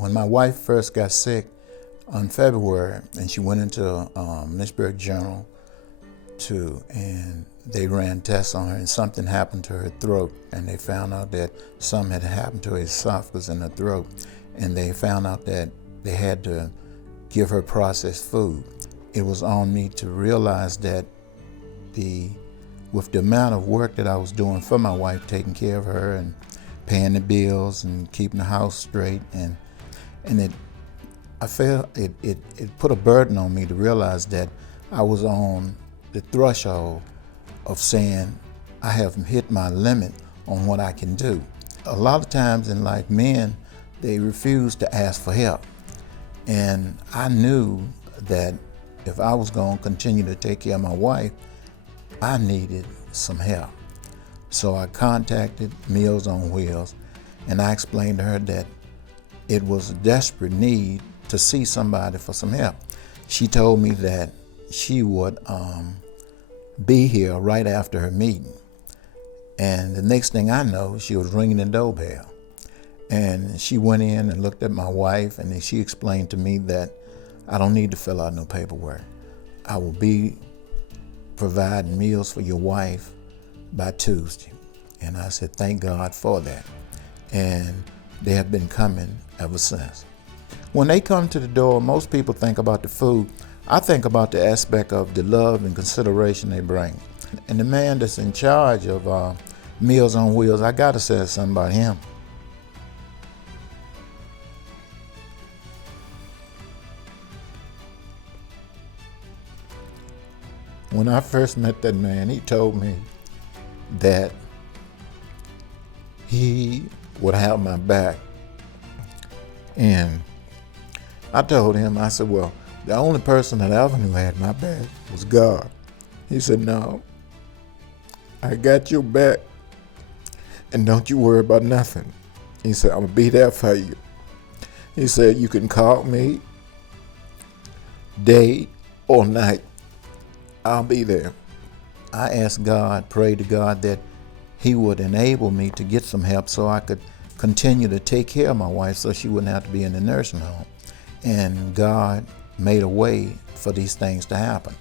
When my wife first got sick on February, and she went into Lynchburg Journal and they ran tests on her, and something happened to her throat, and they found out that something had happened to her esophagus in her throat, and they found out that they had to give her processed food. It was on me to realize that with the amount of work that I was doing for my wife, taking care of her and paying the bills and keeping the house straight, I felt it put a burden on me to realize that I was on the threshold of saying I have hit my limit on what I can do. A lot of times in life, men, they refuse to ask for help. And I knew that if I was going to continue to take care of my wife, I needed some help. So I contacted Meals on Wheels, and I explained to her that it was a desperate need to see somebody for some help. She told me that she would be here right after her meeting. And the next thing I know, she was ringing the doorbell. And she went in and looked at my wife, and then she explained to me that I don't need to fill out no paperwork. I will be providing meals for your wife by Tuesday. And I said, thank God for that. And they have been coming ever since. When they come to the door, most people think about the food. I think about the aspect of the love and consideration they bring. And the man that's in charge of Meals on Wheels, I gotta say something about him. When I first met that man, he told me that he would have my back. And I told him, I said, well, the only person that I ever knew had my back was God. He said, no, I got your back, and don't you worry about nothing. He said, I'm gonna be there for you. He said, you can call me day or night. I'll be there. I asked God, prayed to God that he would enable me to get some help so I could continue to take care of my wife so she wouldn't have to be in the nursing home. And God made a way for these things to happen.